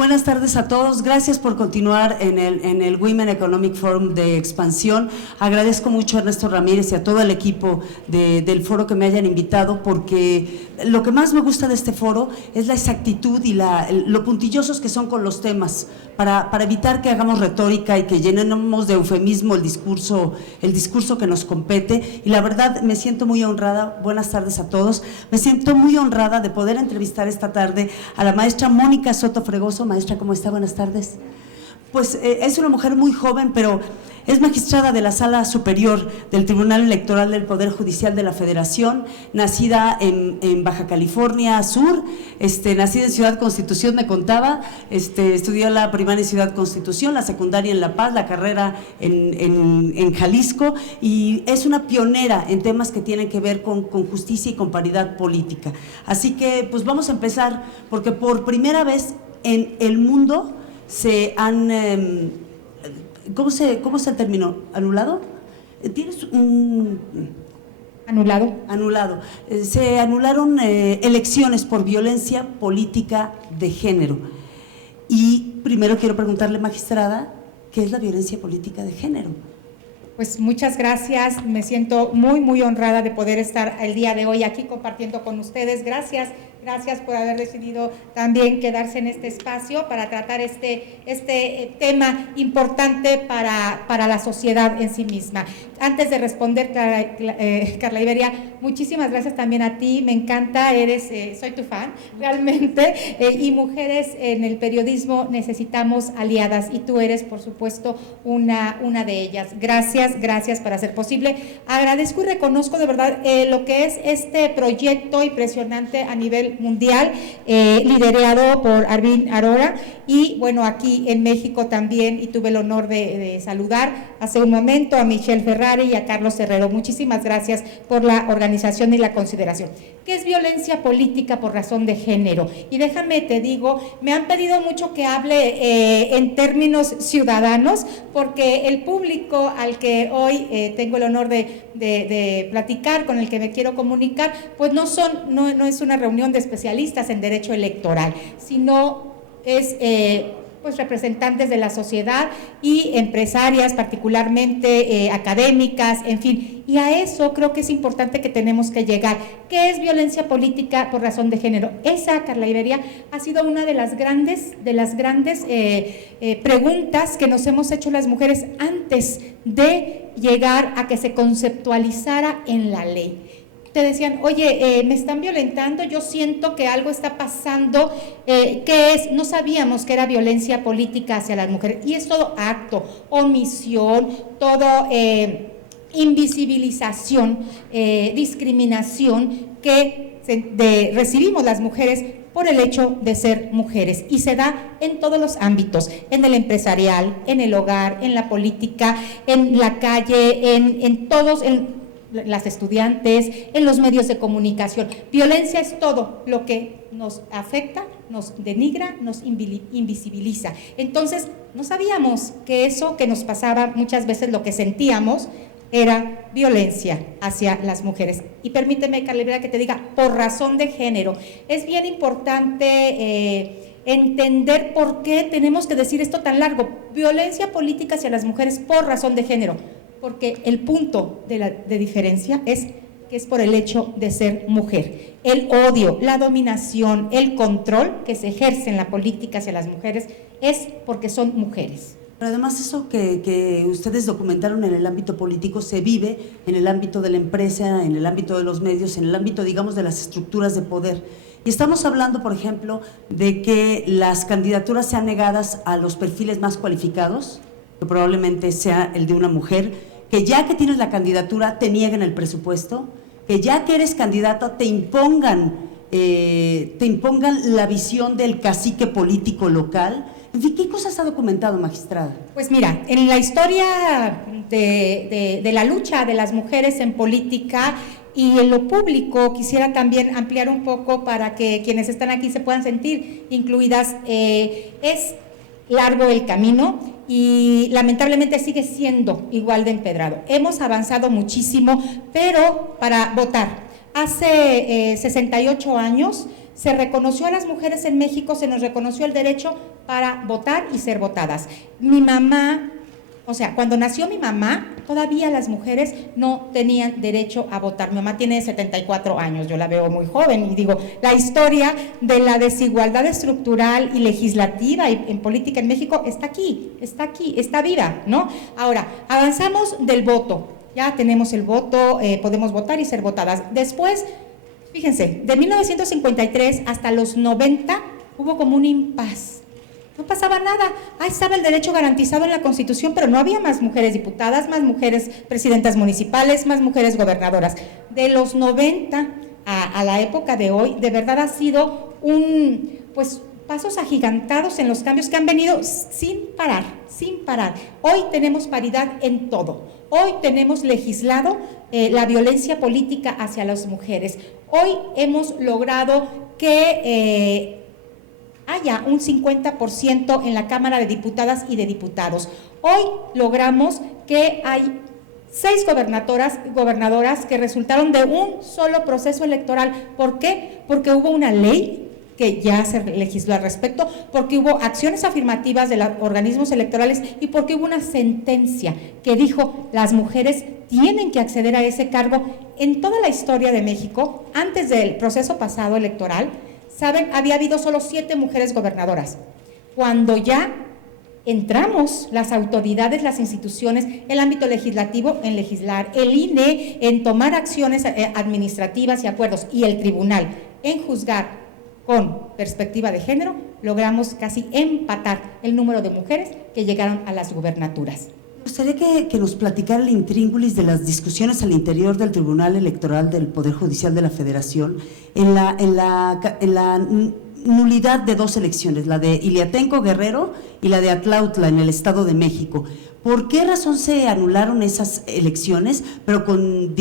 Buenas tardes a todos. Gracias por continuar en el Women Economic Forum de Expansión. Agradezco mucho a Ernesto Ramírez y a todo el equipo del foro que me hayan invitado, porque lo que más me gusta de este foro es la exactitud y lo puntillosos que son con los temas, para evitar que hagamos retórica y que llenemos de eufemismo el discurso que nos compete. Y la verdad me siento muy honrada, buenas tardes a todos, me siento muy honrada de poder entrevistar esta tarde a la maestra Mónica Soto Fregoso. Maestra, ¿cómo está? Buenas tardes. Pues es una mujer muy joven, pero es magistrada de la Sala Superior del Tribunal Electoral del Poder Judicial de la Federación, nacida en Baja California Sur, nacida en Ciudad Constitución, me contaba, estudió la primaria en Ciudad Constitución, la secundaria en La Paz, la carrera en Jalisco, y es una pionera en temas que tienen que ver con justicia y con paridad política. Así que pues vamos a empezar, porque por primera vez en el mundo se han… ¿Cómo se terminó? ¿Anulado? ¿Tienes un… Anulado. Anulado. Se anularon elecciones por violencia política de género. Y primero quiero preguntarle, magistrada, ¿qué es la violencia política de género? Pues muchas gracias, me siento muy honrada de poder estar el día de hoy aquí compartiendo con ustedes. Gracias por haber decidido también quedarse en este espacio para tratar este tema importante para la sociedad en sí misma. Antes de responder, Carla Iberia, muchísimas gracias también a ti, me encanta, soy tu fan, realmente, y mujeres en el periodismo necesitamos aliadas, y tú eres, por supuesto, una de ellas. Gracias para hacer posible. Agradezco y reconozco de verdad lo que es este proyecto impresionante a nivel mundial, liderado por Arvind Arora, y bueno, aquí en México también, y tuve el honor de saludar hace un momento a Michelle Ferrari y a Carlos Herrero. Muchísimas gracias por la organización y la consideración. ¿Qué es violencia política por razón de género? Y déjame te digo, me han pedido mucho que hable en términos ciudadanos, porque el público al que hoy tengo el honor de platicar, con el que me quiero comunicar, pues no es una reunión de especialistas en derecho electoral, sino es pues representantes de la sociedad y empresarias, particularmente académicas, en fin, y a eso creo que es importante que tenemos que llegar. ¿Qué es violencia política por razón de género? Esa, Carla Iberia, ha sido una de las grandes preguntas que nos hemos hecho las mujeres antes de llegar a que se conceptualizara en la ley. Te decían, oye, me están violentando, yo siento que algo está pasando, ¿qué es? No sabíamos que era violencia política hacia las mujeres, y es todo acto, omisión, todo invisibilización, discriminación que recibimos las mujeres por el hecho de ser mujeres, y se da en todos los ámbitos, en el empresarial, en el hogar, en la política, en la calle, en todos, las estudiantes, en los medios de comunicación. Violencia es todo lo que nos afecta, nos denigra, nos invisibiliza. Entonces, no sabíamos que eso que nos pasaba, muchas veces lo que sentíamos era violencia hacia las mujeres. Y permíteme, Carla, que te diga, por razón de género. Es bien importante entender por qué tenemos que decir esto tan largo. Violencia política hacia las mujeres por razón de género. Porque el punto de diferencia es que es por el hecho de ser mujer. El odio, la dominación, el control que se ejerce en la política hacia las mujeres es porque son mujeres. Pero además eso que ustedes documentaron en el ámbito político se vive en el ámbito de la empresa, en el ámbito de los medios, en el ámbito, digamos, de las estructuras de poder. Y estamos hablando, por ejemplo, de que las candidaturas sean negadas a los perfiles más cualificados, que probablemente sea el de una mujer, que ya que tienes la candidatura te nieguen el presupuesto, que ya que eres candidata te impongan la visión del cacique político local. En fin, ¿qué cosas ha documentado, magistrada? Pues mira, en la historia de la lucha de las mujeres en política y en lo público, quisiera también ampliar un poco para que quienes están aquí se puedan sentir incluidas. Es largo el camino y lamentablemente sigue siendo igual de empedrado. Hemos avanzado muchísimo, pero para votar, hace 68 años se reconoció a las mujeres en México, se nos reconoció el derecho para votar y ser votadas. Mi mamá, o sea, cuando nació mi mamá, todavía las mujeres no tenían derecho a votar. Mi mamá tiene 74 años, yo la veo muy joven y digo, la historia de la desigualdad estructural y legislativa y en política en México está aquí, está viva, ¿no? Ahora, avanzamos del voto, ya tenemos el voto, podemos votar y ser votadas. Después, fíjense, de 1953 hasta los 90 hubo como un impas. No pasaba nada, ahí estaba el derecho garantizado en la Constitución, pero no había más mujeres diputadas, más mujeres presidentas municipales, más mujeres gobernadoras. De los 90 a la época de hoy, de verdad ha sido pasos agigantados en los cambios que han venido sin parar. Hoy tenemos paridad en todo, hoy tenemos legislado la violencia política hacia las mujeres, hoy hemos logrado que haya un 50% en la Cámara de Diputadas y de Diputados. Hoy logramos que hay 6 gobernadoras que resultaron de un solo proceso electoral. ¿Por qué? Porque hubo una ley que ya se legisló al respecto, porque hubo acciones afirmativas de los organismos electorales y porque hubo una sentencia que dijo las mujeres tienen que acceder a ese cargo. En toda la historia de México, antes del proceso pasado electoral, ¿saben? Había habido solo 7 mujeres gobernadoras. Cuando ya entramos las autoridades, las instituciones, el ámbito legislativo en legislar, el INE en tomar acciones administrativas y acuerdos y el tribunal en juzgar con perspectiva de género, logramos casi empatar el número de mujeres que llegaron a las gubernaturas. Me gustaría que nos platicara el intríngulis de las discusiones al interior del Tribunal Electoral del Poder Judicial de la Federación en la nulidad de 2 elecciones, la de Iliatenco Guerrero y la de Atlautla en el Estado de México. ¿Por qué razón se anularon esas elecciones, pero con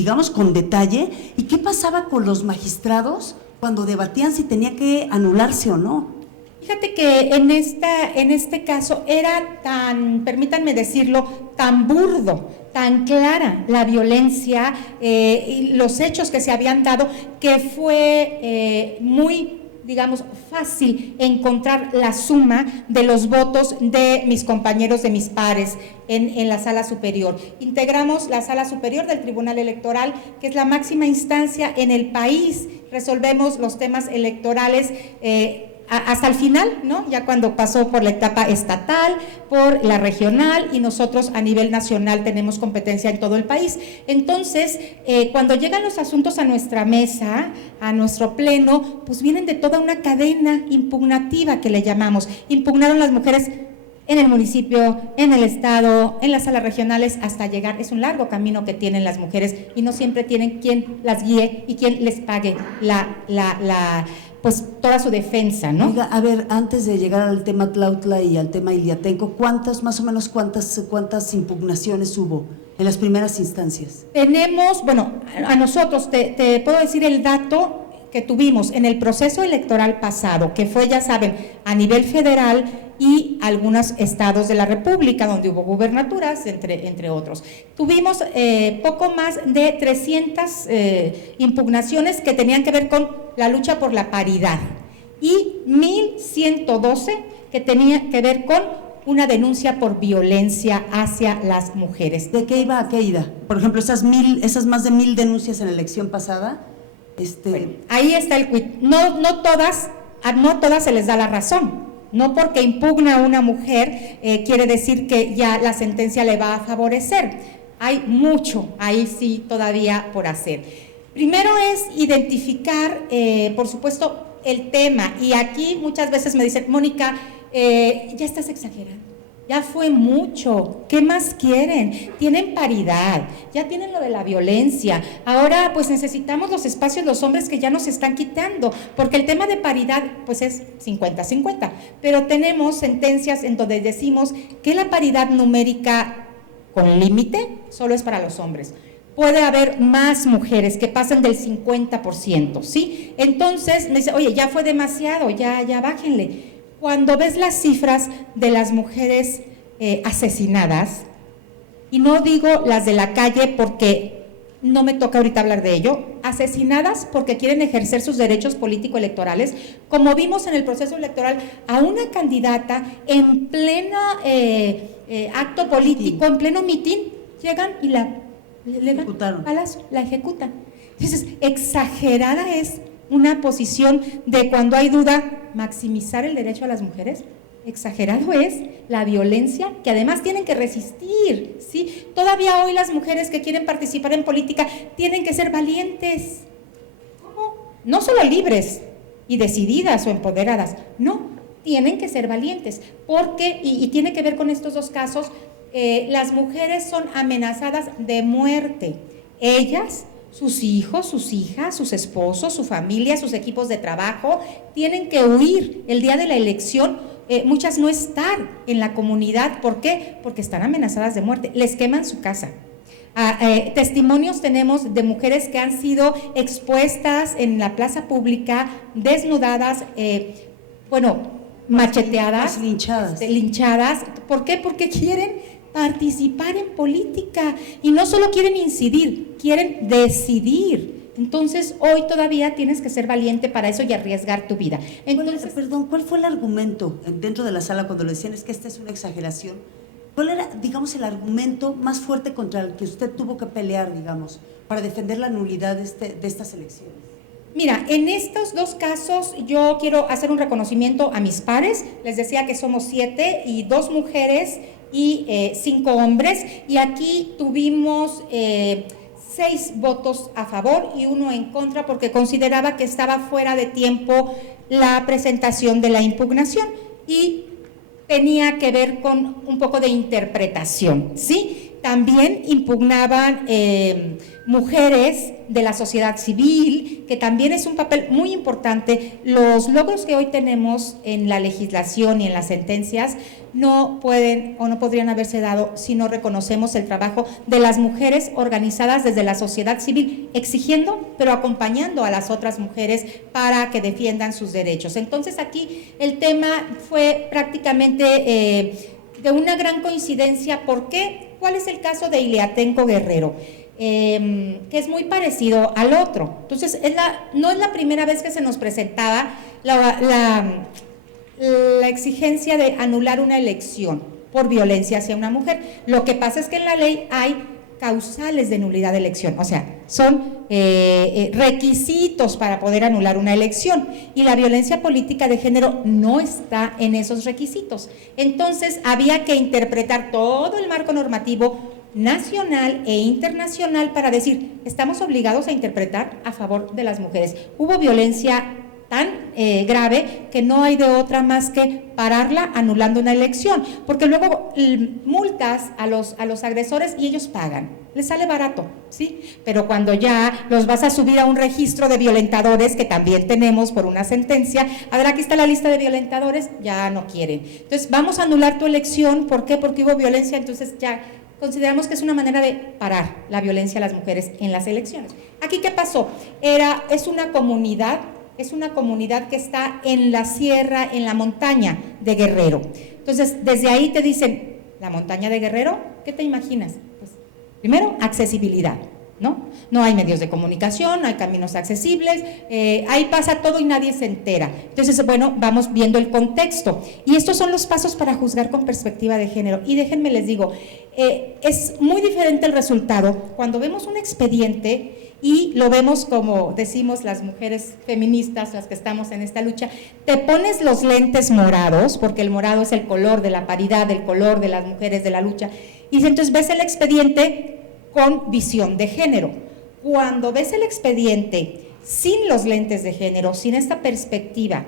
detalle? ¿Y qué pasaba con los magistrados cuando debatían si tenía que anularse o no? Fíjate que en este caso era tan, permítanme decirlo, tan burdo, tan clara la violencia y los hechos que se habían dado, que fue muy fácil encontrar la suma de los votos de mis compañeros, de mis pares en la Sala Superior. Integramos la Sala Superior del Tribunal Electoral, que es la máxima instancia en el país. Resolvemos los temas electorales hasta el final, ¿no? Ya cuando pasó por la etapa estatal, por la regional y nosotros a nivel nacional tenemos competencia en todo el país. Entonces, cuando llegan los asuntos a nuestra mesa, a nuestro pleno, pues vienen de toda una cadena impugnativa que le llamamos. Impugnaron las mujeres en el municipio, en el estado, en las salas regionales, hasta llegar. Es un largo camino que tienen las mujeres y no siempre tienen quien las guíe y quien les pague pues toda su defensa, ¿no? Oiga, a ver, antes de llegar al tema Atlautla y al tema Iliatenco, ¿cuántas impugnaciones hubo en las primeras instancias? Tenemos, a nosotros, te puedo decir el dato que tuvimos en el proceso electoral pasado, que fue, ya saben, a nivel federal y algunos estados de la República, donde hubo gubernaturas, entre otros. Tuvimos poco más de 300 impugnaciones que tenían que ver con la lucha por la paridad y 1,112 que tenían que ver con una denuncia por violencia hacia las mujeres. ¿De qué iba a qué ida? Por ejemplo, esas más de 1,000 denuncias en la elección pasada. Bueno, ahí está el quid. No todas se les da la razón. No porque impugna a una mujer quiere decir que ya la sentencia le va a favorecer. Hay mucho ahí sí todavía por hacer. Primero es identificar, por supuesto, el tema. Y aquí muchas veces me dicen, Mónica, ya estás exagerando. Ya fue mucho, ¿qué más quieren? Tienen paridad, ya tienen lo de la violencia, ahora pues necesitamos los espacios, los hombres que ya nos están quitando, porque el tema de paridad pues es 50-50, pero tenemos sentencias en donde decimos que la paridad numérica con límite solo es para los hombres. Puede haber más mujeres que pasen del 50%, ¿sí? Entonces me dice, oye, ya fue demasiado, ya bájenle. Cuando ves las cifras de las mujeres asesinadas, y no digo las de la calle porque no me toca ahorita hablar de ello, asesinadas porque quieren ejercer sus derechos político-electorales, como vimos en el proceso electoral a una candidata en pleno acto político, en pleno mitin, llegan y le dan palazo, la ejecutan. Entonces, exagerada es una posición de cuando hay duda, maximizar el derecho a las mujeres. Exagerado es la violencia que además tienen que resistir, ¿sí? Todavía hoy las mujeres que quieren participar en política tienen que ser valientes. ¿Cómo? No solo libres y decididas o empoderadas, no, tienen que ser valientes, porque, y tiene que ver con estos dos casos, las mujeres son amenazadas de muerte. Ellas, sus hijos, sus hijas, sus esposos, su familia, sus equipos de trabajo, tienen que huir el día de la elección. Muchas no están en la comunidad. ¿Por qué? Porque están amenazadas de muerte, les queman su casa. Testimonios tenemos de mujeres que han sido expuestas en la plaza pública, desnudadas, macheteadas, linchadas. ¿Por qué? Porque quieren participar en política y no solo quieren incidir, quieren decidir. Entonces, hoy todavía tienes que ser valiente para eso y arriesgar tu vida. Entonces, perdón, ¿cuál fue el argumento dentro de la sala cuando le decían es que esta es una exageración? ¿Cuál era, digamos, el argumento más fuerte contra el que usted tuvo que pelear, digamos, para defender la nulidad de estas elecciones? Mira, en estos dos casos yo quiero hacer un reconocimiento a mis pares. Les decía que somos 7 y 2 mujeres y 5 hombres. Y aquí tuvimos 6 votos a favor y 1 en contra porque consideraba que estaba fuera de tiempo la presentación de la impugnación y tenía que ver con un poco de interpretación, ¿sí? También impugnaban mujeres de la sociedad civil, que también es un papel muy importante. Los logros que hoy tenemos en la legislación y en las sentencias no pueden o no podrían haberse dado si no reconocemos el trabajo de las mujeres organizadas desde la sociedad civil, exigiendo, pero acompañando a las otras mujeres para que defiendan sus derechos. Entonces, aquí el tema fue prácticamente de una gran coincidencia. ¿Por qué? ¿Cuál es el caso de Iliatenco Guerrero? Que es muy parecido al otro. Entonces, no es la primera vez que se nos presentaba la exigencia de anular una elección por violencia hacia una mujer. Lo que pasa es que en la ley hay causales de nulidad de elección, o sea, son requisitos para poder anular una elección, y la violencia política de género no está en esos requisitos. Entonces, había que interpretar todo el marco normativo nacional e internacional para decir, estamos obligados a interpretar a favor de las mujeres. Hubo violencia tan grave que no hay de otra más que pararla anulando una elección, porque luego multas a los agresores y ellos pagan, les sale barato, ¿sí? Pero cuando ya los vas a subir a un registro de violentadores, que también tenemos por una sentencia, a ver, aquí está la lista de violentadores, ya no quieren. Entonces, vamos a anular tu elección. ¿Por qué? Porque hubo violencia. Entonces, ya consideramos que es una manera de parar la violencia a las mujeres en las elecciones. Aquí, ¿qué pasó? Es una comunidad que está en la sierra, en la montaña de Guerrero. Entonces, desde ahí te dicen, ¿la montaña de Guerrero? ¿Qué te imaginas? Pues, primero, accesibilidad, ¿no? No hay medios de comunicación, no hay caminos accesibles, ahí pasa todo y nadie se entera. Entonces, bueno, vamos viendo el contexto. Y estos son los pasos para juzgar con perspectiva de género. Y déjenme les digo, es muy diferente el resultado cuando vemos un expediente y lo vemos, como decimos las mujeres feministas, las que estamos en esta lucha, te pones los lentes morados, porque el morado es el color de la paridad, el color de las mujeres de la lucha, y entonces ves el expediente con visión de género. Cuando ves el expediente sin los lentes de género, sin esta perspectiva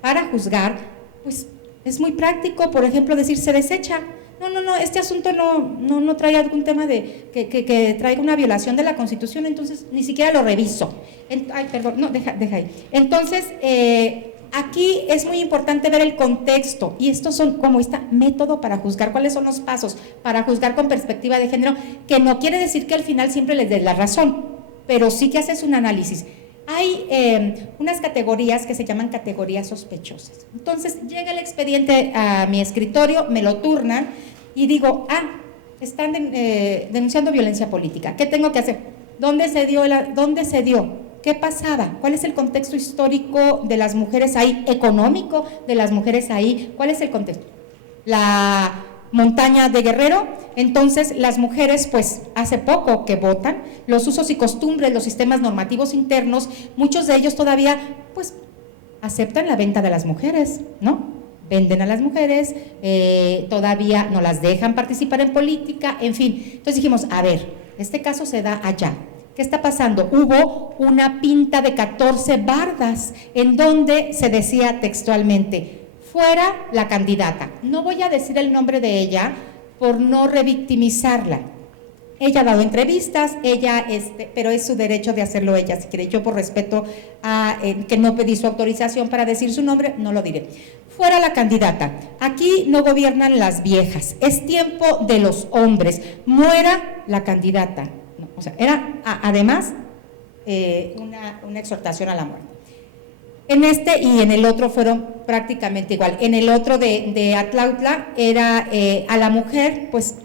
para juzgar, pues es muy práctico, por ejemplo, decir se desecha. No, este asunto no trae algún tema de que traiga una violación de la Constitución, entonces ni siquiera lo reviso. Deja ahí. Entonces, aquí es muy importante ver el contexto, y estos son como este método para juzgar. ¿Cuáles son los pasos para juzgar con perspectiva de género? Que no quiere decir que al final siempre les des la razón, pero sí que haces un análisis. Hay unas categorías que se llaman categorías sospechosas. Entonces, llega el expediente a mi escritorio, me lo turnan y digo, están denunciando violencia política. ¿Qué tengo que hacer? ¿Dónde se dio? ¿Dónde se dio? ¿Qué pasaba? ¿Cuál es el contexto histórico de las mujeres ahí? ¿Económico de las mujeres ahí? ¿Cuál es el contexto? La montaña de Guerrero. Entonces las mujeres pues hace poco que votan, los usos y costumbres, los sistemas normativos internos, muchos de ellos todavía pues aceptan la venta de las mujeres, ¿no? Venden a las mujeres, todavía no las dejan participar en política, en fin. Entonces dijimos, a ver, este caso se da allá. ¿Qué está pasando? Hubo una pinta de 14 bardas en donde se decía textualmente, fuera la candidata. No voy a decir el nombre de ella por no revictimizarla. Ella ha dado entrevistas, pero es su derecho de hacerlo ella, si quiere. Yo por respeto a que no pedí su autorización para decir su nombre, no lo diré. Fuera la candidata. Aquí no gobiernan las viejas. Es tiempo de los hombres. Muera la candidata. No, o sea, era además una exhortación a la muerte. En este y en el otro fueron prácticamente igual. En el otro de Atlautla era a la mujer, pues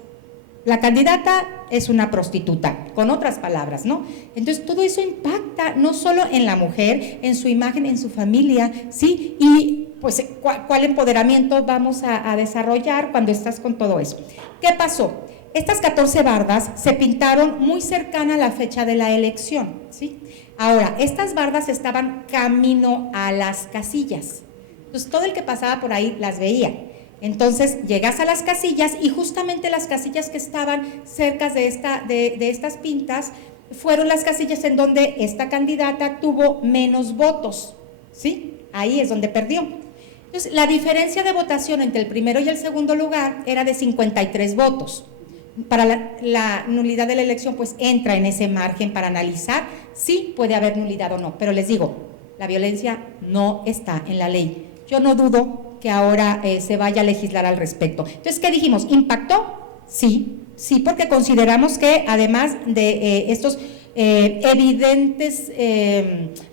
la candidata es una prostituta, con otras palabras, ¿no? Entonces todo eso impacta no solo en la mujer, en su imagen, en su familia, ¿sí? Y pues ¿cuál empoderamiento vamos a desarrollar cuando estás con todo eso? ¿Qué pasó? Estas 14 bardas se pintaron muy cercana a la fecha de la elección, ¿sí? Ahora, estas bardas estaban camino a las casillas, entonces todo el que pasaba por ahí las veía. Entonces llegas a las casillas y justamente las casillas que estaban cerca de estas pintas fueron las casillas en donde esta candidata tuvo menos votos, ¿sí? Ahí es donde perdió. Entonces la diferencia de votación entre el primero y el segundo lugar era de 53 votos. Para la nulidad de la elección pues entra en ese margen para analizar si puede haber nulidad o no, pero les digo, la violencia no está en la ley. Yo no dudo que ahora se vaya a legislar al respecto. Entonces, ¿qué dijimos? ¿Impactó? Sí, porque consideramos que además de estos evidentes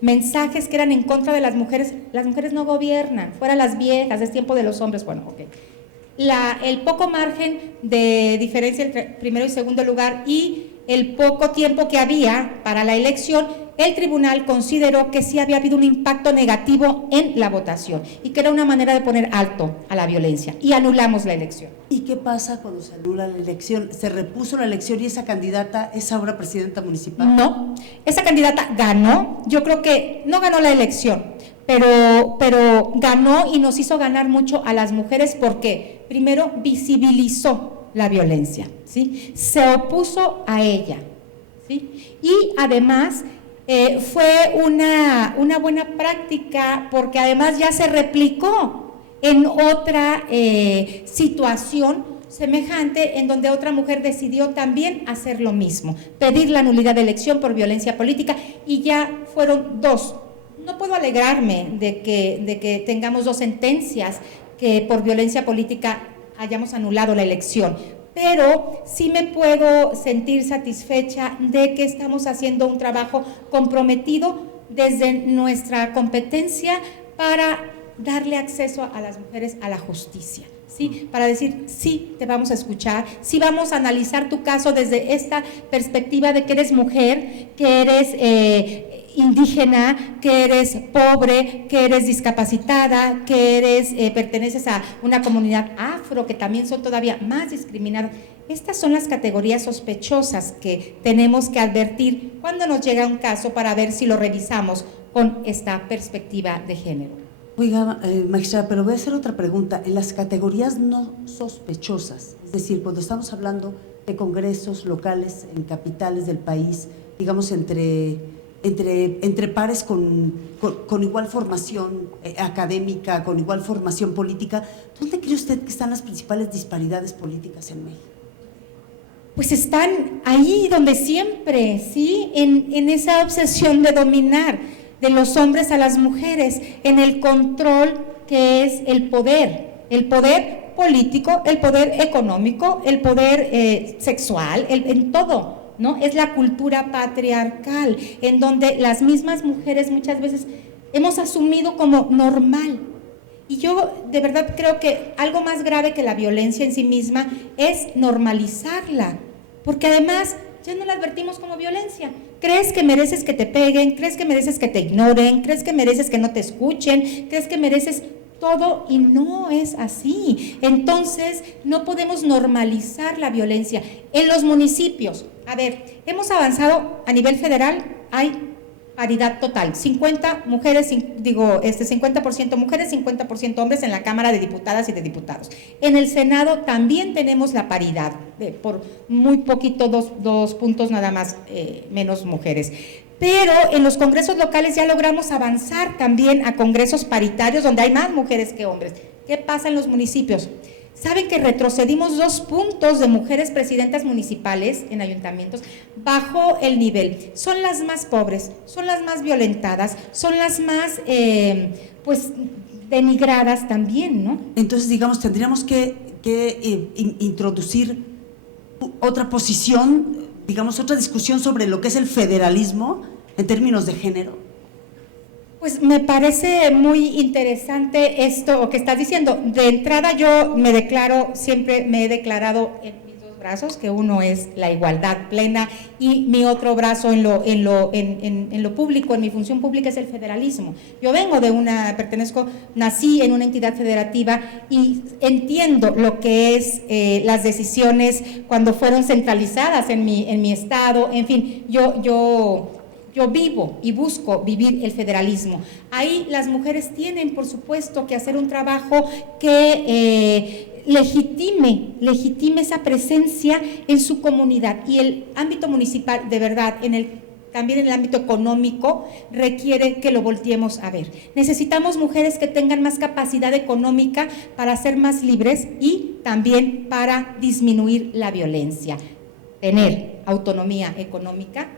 mensajes que eran en contra de las mujeres no gobiernan, fuera las viejas, es tiempo de los hombres, bueno, ok. El poco margen de diferencia entre primero y segundo lugar y el poco tiempo que había para la elección, el tribunal consideró que sí había habido un impacto negativo en la votación y que era una manera de poner alto a la violencia y anulamos la elección. ¿Y qué pasa cuando se anula la elección? ¿Se repuso la elección y esa candidata es ahora presidenta municipal? No, esa candidata ganó, yo creo que no ganó la elección, pero ganó y nos hizo ganar mucho a las mujeres porque primero visibilizó la violencia, ¿sí? Se opuso a ella, ¿sí? Y además fue una buena práctica porque además ya se replicó en otra situación semejante en donde otra mujer decidió también hacer lo mismo, pedir la nulidad de elección por violencia política y ya fueron dos. No puedo alegrarme de que tengamos dos sentencias que por violencia política hayamos anulado la elección, pero sí me puedo sentir satisfecha de que estamos haciendo un trabajo comprometido desde nuestra competencia para darle acceso a las mujeres a la justicia, ¿sí? Para decir, sí, te vamos a escuchar, sí vamos a analizar tu caso desde esta perspectiva de que eres mujer, que eres indígena, que eres pobre, que eres discapacitada, que perteneces a una comunidad afro, que también son todavía más discriminadas. Estas son las categorías sospechosas que tenemos que advertir cuando nos llega un caso para ver si lo revisamos con esta perspectiva de género. Oiga, magistrada, pero voy a hacer otra pregunta. En las categorías no sospechosas, es decir, cuando estamos hablando de congresos locales en capitales del país, digamos entre pares con igual formación académica, con igual formación política, ¿dónde cree usted que están las principales disparidades políticas en México? Pues están ahí donde siempre, ¿sí? En esa obsesión de dominar de los hombres a las mujeres, en el control que es el poder político, el poder económico, el poder sexual, en todo, ¿no? Es la cultura patriarcal, en donde las mismas mujeres muchas veces hemos asumido como normal. Y yo de verdad creo que algo más grave que la violencia en sí misma es normalizarla, porque además ya no la advertimos como violencia. ¿Crees que mereces que te peguen? ¿Crees que mereces que te ignoren? ¿Crees que mereces que no te escuchen? ¿Crees que mereces todo? Y no es así. Entonces, no podemos normalizar la violencia. En los municipios, a ver, hemos avanzado a nivel federal, hay paridad total, 50 mujeres, 50% mujeres, 50% hombres en la Cámara de Diputadas y de Diputados. En el Senado también tenemos la paridad, por muy poquito, dos puntos nada más menos mujeres. Pero en los congresos locales ya logramos avanzar también a congresos paritarios donde hay más mujeres que hombres. ¿Qué pasa en los municipios? Saben que retrocedimos 2 puntos de mujeres presidentas municipales en ayuntamientos, bajó el nivel. Son las más pobres, son las más violentadas, son las más, pues, denigradas también, ¿no? Entonces, digamos, tendríamos que introducir otra posición, digamos, otra discusión sobre lo que es el federalismo en términos de género. Pues me parece muy interesante esto que estás diciendo. De entrada yo me declaro, siempre me he declarado en mis 2 brazos, que uno es la igualdad plena y mi otro brazo en lo público, en mi función pública es el federalismo. Yo vengo nací en una entidad federativa y entiendo lo que es las decisiones cuando fueron centralizadas en mi estado, en fin, yo vivo y busco vivir el federalismo. Ahí las mujeres tienen, por supuesto, que hacer un trabajo que legitime esa presencia en su comunidad. Y el ámbito municipal, de verdad, también en el ámbito económico, requiere que lo volteemos a ver. Necesitamos mujeres que tengan más capacidad económica para ser más libres y también para disminuir la violencia. Tener autonomía económica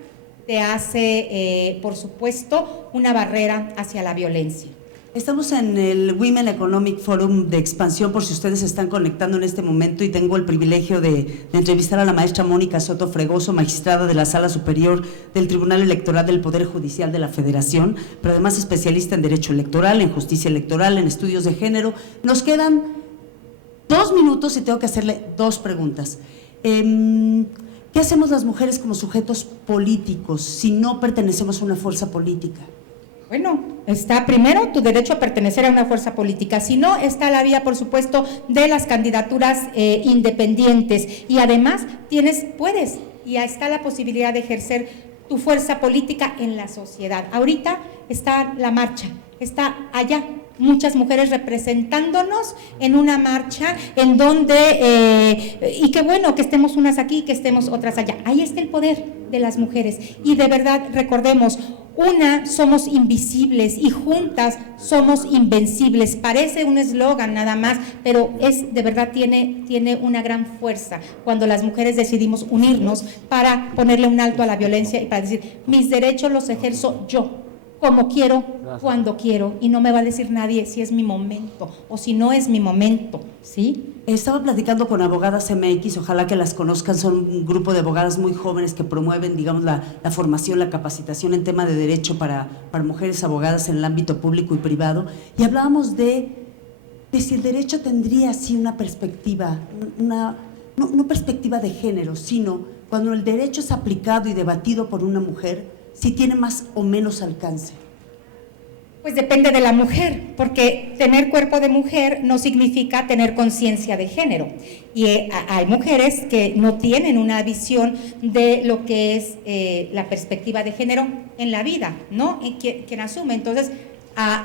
te hace, por supuesto, una barrera hacia la violencia. Estamos en el Women Economic Forum de expansión, por si ustedes se están conectando en este momento, y tengo el privilegio de entrevistar a la maestra Mónica Soto Fregoso, magistrada de la Sala Superior del Tribunal Electoral del Poder Judicial de la Federación, pero además especialista en Derecho Electoral, en Justicia Electoral, en Estudios de Género. Nos quedan 2 minutos y tengo que hacerle 2 preguntas. ¿Qué hacemos las mujeres como sujetos políticos si no pertenecemos a una fuerza política? Bueno, está primero tu derecho a pertenecer a una fuerza política, si no, está la vía, por supuesto, de las candidaturas independientes, y además puedes, y está la posibilidad de ejercer tu fuerza política en la sociedad. Ahorita está la marcha, está allá, muchas mujeres representándonos en una marcha en donde, y qué bueno que estemos unas aquí y que estemos otras allá. Ahí está el poder de las mujeres, y de verdad recordemos, somos invisibles y juntas somos invencibles. Parece un eslogan nada más, pero de verdad tiene una gran fuerza cuando las mujeres decidimos unirnos para ponerle un alto a la violencia y para decir, mis derechos los ejerzo yo, como quiero, cuando quiero, y no me va a decir nadie si es mi momento o si no es mi momento, ¿sí? Estaba platicando con Abogadas MX, ojalá que las conozcan, son un grupo de abogadas muy jóvenes que promueven, digamos, la formación, la capacitación en tema de derecho para mujeres abogadas en el ámbito público y privado, y hablábamos de si el derecho tendría así una perspectiva, no perspectiva de género, sino cuando el derecho es aplicado y debatido por una mujer, si tiene más o menos alcance. Pues depende de la mujer, porque tener cuerpo de mujer no significa tener conciencia de género. Y hay mujeres que no tienen una visión de lo que es la perspectiva de género en la vida, ¿no? Quien asume. Entonces,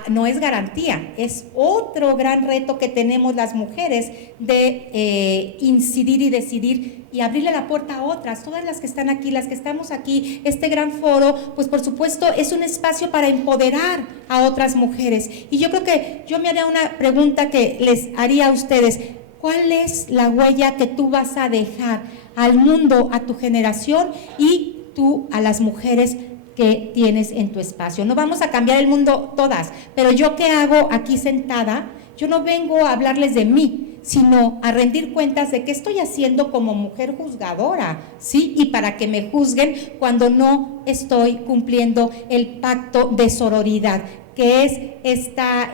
no es garantía, es otro gran reto que tenemos las mujeres de incidir y decidir y abrirle la puerta a otras, todas las que están aquí, las que estamos aquí. Este gran foro, pues por supuesto es un espacio para empoderar a otras mujeres. Y yo creo que yo me haría una pregunta que les haría a ustedes: ¿cuál es la huella que tú vas a dejar al mundo, a tu generación y tú a las mujeres que tienes en tu espacio? No vamos a cambiar el mundo todas, pero yo qué hago aquí sentada, yo no vengo a hablarles de mí, sino a rendir cuentas de qué estoy haciendo como mujer juzgadora, ¿sí? Y para que me juzguen cuando no estoy cumpliendo el pacto de sororidad, que es esta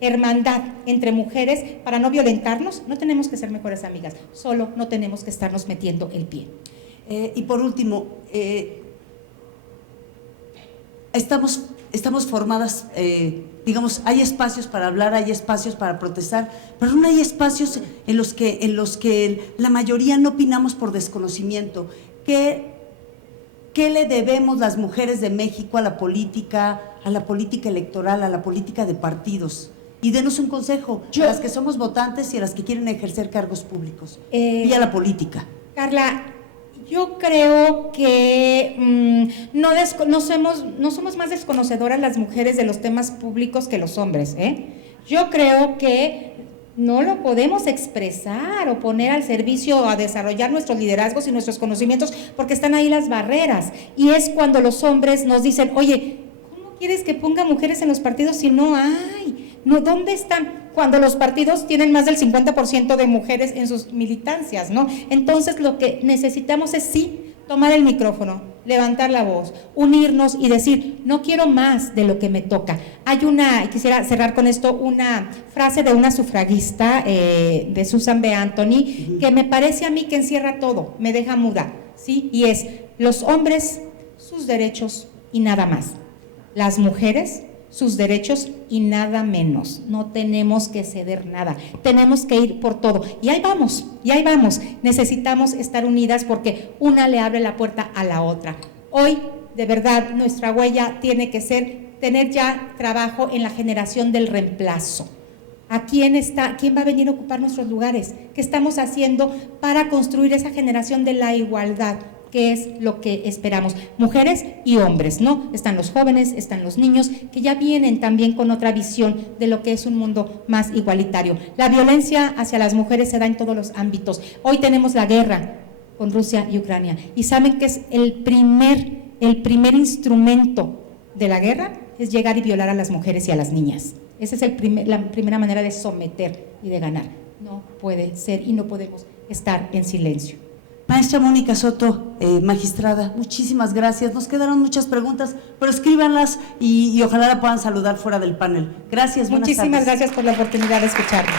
hermandad entre mujeres para no violentarnos. No tenemos que ser mejores amigas, solo no tenemos que estarnos metiendo el pie. Y por último, estamos formadas, digamos, hay espacios para hablar, hay espacios para protestar, pero no hay espacios en los que la mayoría no opinamos por desconocimiento. ¿Qué le debemos las mujeres de México a la política electoral, a la política de partidos? Y denos un consejo a las que somos votantes y a las que quieren ejercer cargos públicos y a la política. Carla, yo creo que no somos más desconocedoras las mujeres de los temas públicos que los hombres, ¿eh? Yo creo que no lo podemos expresar o poner al servicio a desarrollar nuestros liderazgos y nuestros conocimientos porque están ahí las barreras. Y es cuando los hombres nos dicen, oye, ¿cómo quieres que ponga mujeres en los partidos si no hay? No, ¿dónde están? Cuando los partidos tienen más del 50% de mujeres en sus militancias, ¿no? Entonces lo que necesitamos es sí tomar el micrófono, levantar la voz, unirnos y decir, no quiero más de lo que me toca. Quisiera cerrar con esto, una frase de una sufragista, de Susan B. Anthony, que me parece a mí que encierra todo, me deja muda, ¿sí? Y es, los hombres, sus derechos y nada más. Las mujeres, sus derechos y nada menos. No tenemos que ceder nada, tenemos que ir por todo. Y ahí vamos, necesitamos estar unidas porque una le abre la puerta a la otra. Hoy, de verdad, nuestra huella tiene que ser tener ya trabajo en la generación del reemplazo. ¿Quién va a venir a ocupar nuestros lugares? ¿Qué estamos haciendo para construir esa generación de la igualdad? ¿Qué es lo que esperamos? Mujeres y hombres, ¿no? Están los jóvenes, están los niños, que ya vienen también con otra visión de lo que es un mundo más igualitario. La violencia hacia las mujeres se da en todos los ámbitos. Hoy tenemos la guerra con Rusia y Ucrania. ¿Y saben qué es el primer instrumento de la guerra? Es llegar y violar a las mujeres y a las niñas. Esa es la primera manera de someter y de ganar. No puede ser y no podemos estar en silencio. Maestra Mónica Soto, magistrada, muchísimas gracias. Nos quedaron muchas preguntas, pero escríbanlas y ojalá la puedan saludar fuera del panel. Gracias, buenas tardes. Muchísimas gracias por la oportunidad de escucharme.